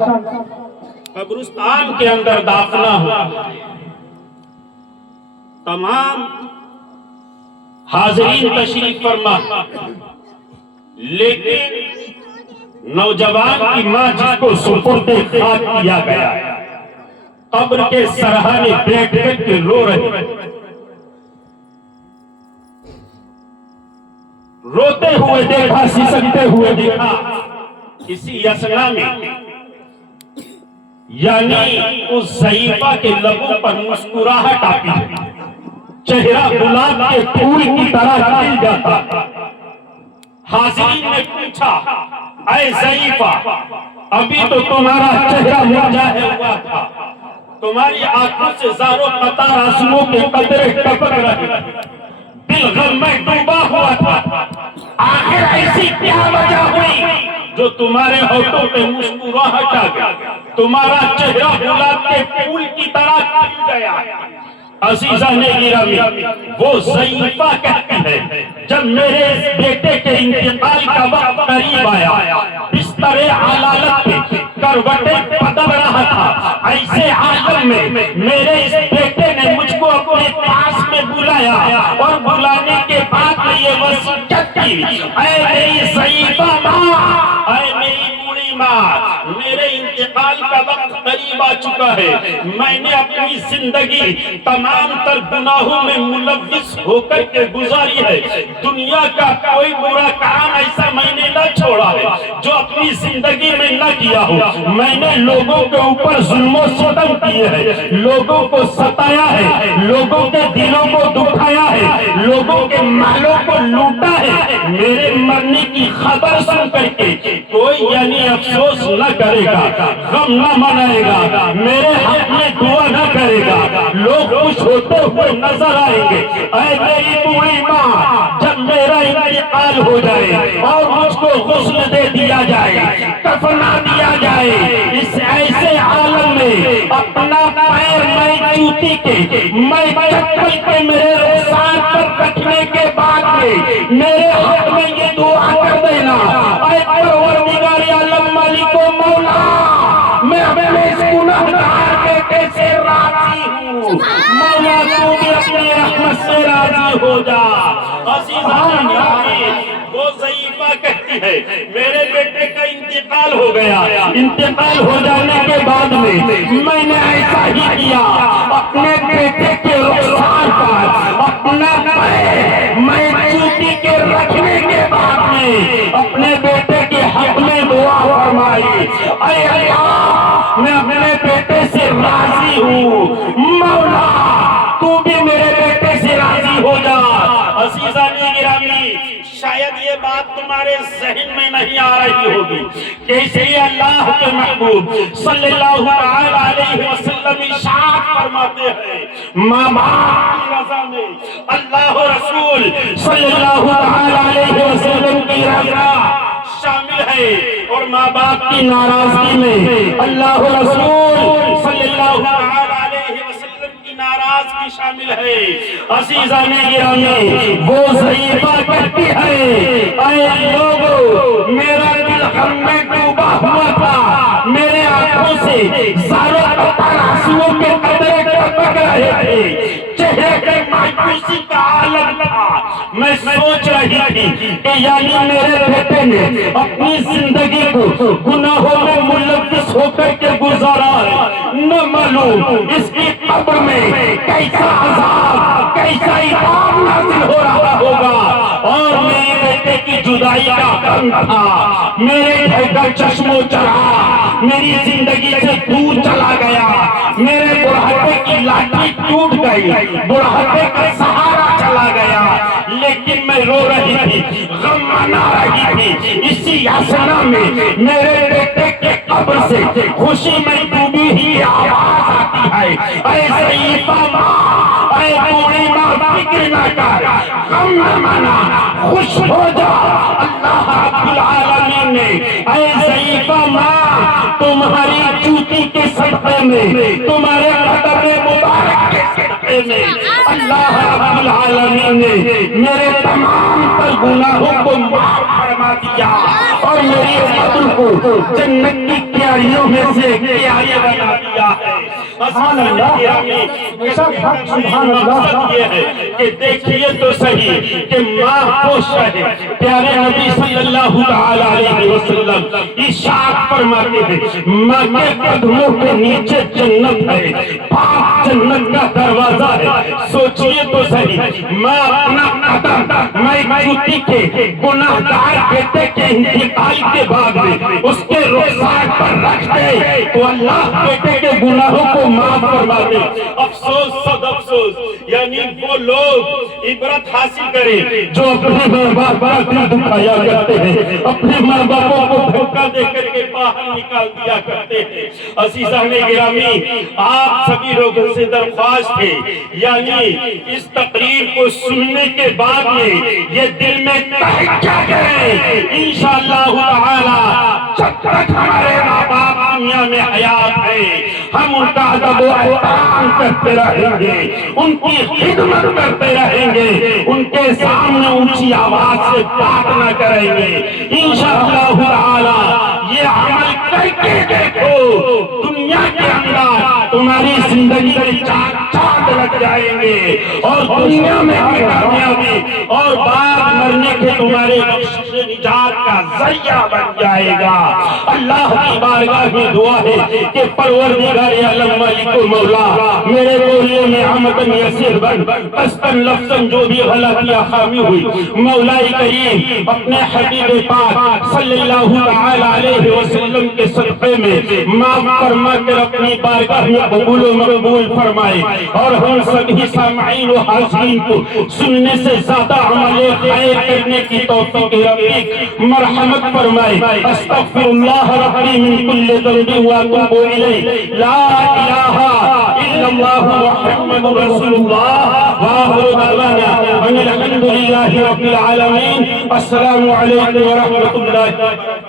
قبرستان کے اندر داخلہ ہوا، تمام حاضرین تشریف فرما، لیکن نوجوان کی ماں جس کو سپرد خاک کیا گیا قبر کے سرحانے بیٹھ بیٹھ کے رو رہے، روتے ہوئے دیکھا، سسکتے ہوئے دیکھا۔ اسی اثنا میں یعنی اس ضعیفہ کے لبوں پر مسکراہٹ آتی، چہرہ گلاب کے پھول کی طرح کھل جاتا۔ حاضرین نے پوچھا، اے ضعیفہ، ابھی تو تمہارا چہرہ مرجھایا ہوا تھا، تمہاری آنکھوں سے زار و قطار آنسوؤں کے قطرے ٹپک رہے، دل غم میں ڈوبا ہوا تھا، آخر ایسی کیا وجہ ہوئی جو تمہارے ہونٹوں پہ مسکراہٹ آ گیا، تمہارا چہرہ گلاب کے پھول کی طرح کھل گیا؟ عزیزان گرامی، وہ ضعیفہ کہتی ہے، جب میرے اس بیٹے کے انتقال کا وقت قریب آیا، بستر علالت پہ کروٹیں بدل رہا تھا، ایسے عالم میں میرے اس بیٹے نے مجھ کو اپنے پاس میں بلایا اور بلانے کے بعد میں یہ وصیت کی، اے میری ضعیفہ ماں، اے میری بوڑھی ماں، میرے انتقال کا وقت قریب آ چکا ہے، میں نے اپنی زندگی تمام تر گناہوں میں ملوث ہو کر کے گزاری ہے، دنیا کا کوئی برا کام ایسا میں نے نہ چھوڑا ہے جو اپنی زندگی میں نہ کیا ہو، میں نے لوگوں کے اوپر ظلم و ستم کیے ہیں، لوگوں کو ستایا ہے، لوگوں کے دلوں کو دکھایا ہے، لوگوں کے مالوں کو لوٹا ہے، میرے مرنے کی خبر سن کر کے کوئی یعنی افسوس نہ کرے گا، غم نہ منائے گا، میرے حق میں دعا نہ کرے گا، لوگ خوش ہوتے ہوئے نظر آئیں گے۔ اے میری بوڑھی ماں، جب میرا انتقال ہو جائے اور مجھ کو غسل دے دیا جائے، کفنا دیا جائے، اس ایسے عالم میں اپنا پیر میں جوتی کے، میں چپل کے میرے رخسار پر رکھنے کے بعد میں میرے حق میں یہ دعا کر دینا، اے پروردگار عالم مالک و مولا، میں اپنے اس گناہگار بیٹے سے راضی ہوں، مولا تو بھی اپنی رحمت سے راضی ہو جا۔ عزیزان گرامی، وہ ضعیفہ کہتی ہے، میرے بیٹے کا انتقال ہو گیا، انتقال ہو جانے کے بعد میں نے ایسا ہی کیا، اپنے بیٹے کے رخسار پر اپنا پیر میں جوتی کے رکھنے کے بعد میں اپنے بیٹے کے حق میں دعا فرمائی، اے اللہ، میں اپنے بیٹے سے راضی ہوں، مولا تو بھی میرے بیٹے سے راضی ہو جا۔ عزیزان گرامی، شاید یہ بات تمہارے ذہن میں نہیں آ رہی ہوگی کہ اس لیے اللہ کے محبوب صلی اللہ علیہ وسلم ارشاد فرماتے ہیں، ماں باپ کی رضا میں اللہ و رسول صلی اللہ علیہ وسلم کی رضا شامل ہے، اور ماں باپ کی ناراضگی میں اللہ و رسول صلی اللہ علیہ وسلم کی ناراضگی شامل ہے۔ عزیزان گرامی، وہ ضعیفہ کہتی ہے، اے لوگو، میرا دل غم میں ڈوبا ہوا تھا، میرے آنکھوں سے زار و قطار آنسوؤں کے قطرے ٹپک رہے تھے، چہرے کے مایوسی کا عالم تھا، میں سوچ رہی تھی کہ یعنی میرے بیٹے نے اپنی زندگی کو گناہوں میں ملوث ہو کر کے گزارا ہے، نہ معلوم اس کی قبر میں کیسا عذاب، کیسا عذاب نازل ہو رہا ہوگا، اور میرے بیٹے کی جدائی کا غم تھا، میرے گھر کا چشم و چراغ میری زندگی سے دور چلا گیا، میرے بڑھاپے کی لاٹھی ٹوٹ گئی، بڑھاپے کا سہارا چلا گیا، لیکن میں رو رہی تھی، غم منا رہی تھی، اسی اثنا میں میرے بیٹے کے قبر سے خوشی میں ڈوبی ہی آواز آتی ہے، اے ضعیفہ ماں، اے بوڑھی ماں، فکر نہ کر، غم نہ منا، خوش ہو جا، اللہ رب العالمین نے اے ضعیفہ ماں تمہاری جوتی کے صدقے میں، تمہارے قدم مبارک کے صدقے میں اللہ رب العالمین نے میرے تمام تر گناہوں کو معاف فرما دیا اور میری قبر کو جنت کی پیاریوں میں سے ایک پیاری بنا دیا ہے۔ سبحان اللہ، سبحان اللہ۔ مقصد یہ ہے کہ دیکھیے تو صحیح کہ ماں خوش ہے۔ پیارے نبی صلی اللہ علیہ وسلم ارشاد فرماتے ہیں ماں کے قدموں کے نیچے جنت ہے، پاک جنت کا دروازہ ہے۔ سوچئے تو صحیح، ماں اپنا قدم مائکوتی کے گناہگار بیٹے کے انتقال کے بعد اس کے رخسار پر رکھ دے تو اللہ بیٹے کے گناہوں کو معاف فرما دے۔ افسوس صد افسوس، یعنی وہ لوگ عبرت حاصل کریں جو اپنے ماں باپ کا دل دکھایا کرتے ہیں، اپنے ماں باپوں کو دھوکہ دے کر کے باہر نکال دیا کرتے ہیں۔ عزیزان گرامی، آپ سبھی لوگوں سے درخواست ہے، یعنی اس تقریر کو سننے کے بعد میں یہ دل میں تحقیق کریں انشاءاللہ تعالی جب تک ہمارے ماں باپ دنیا میں حیات ہے ہم ان کا ادب و احترام کرتے رہیں گے، ان کی خدمت کرتے رہیں گے، ان کے سامنے اونچی آواز سے بات نہ کریں گے انشاءاللہ تعالی۔ یہ عمل کر کے دیکھو، دنیا کے اندر تمہاری زندگی کے چاند لگ جائیں گے اور دنیا میں بھی کامیابی اور بعد مرنے کے تمہارے بخشش نجات کا ذریعہ بن جائے گا۔ اللہ کی بارگاہ میں دعا ہے کہ پروردگار عالم مالک و مولا میرے بولنے میں عمدن یسیر بن قصدن لفظن جو بھی غلطیاں خامی ہوئی مولا کریم اپنے حبیب پاک صلی اللہ علیہ وسلم کے صدقے میں معاف فرما کر اپنی بارگاہ میں قبول و مقبول فرمائے اور ہم سبھی سامعین و حاضرین کو سننے سے زیادہ عمل خیر کرنے کی توفیق رفیق مرحمت فرمائے۔ استغفر اللہ ربی من کل ذنب واتوب الیہ، لا الہ الا اللہ محمد رسول اللہ، وآخر دعوانا ان الحمد للہ رب العالمین۔ السلام علیکم ورحمۃ اللہ۔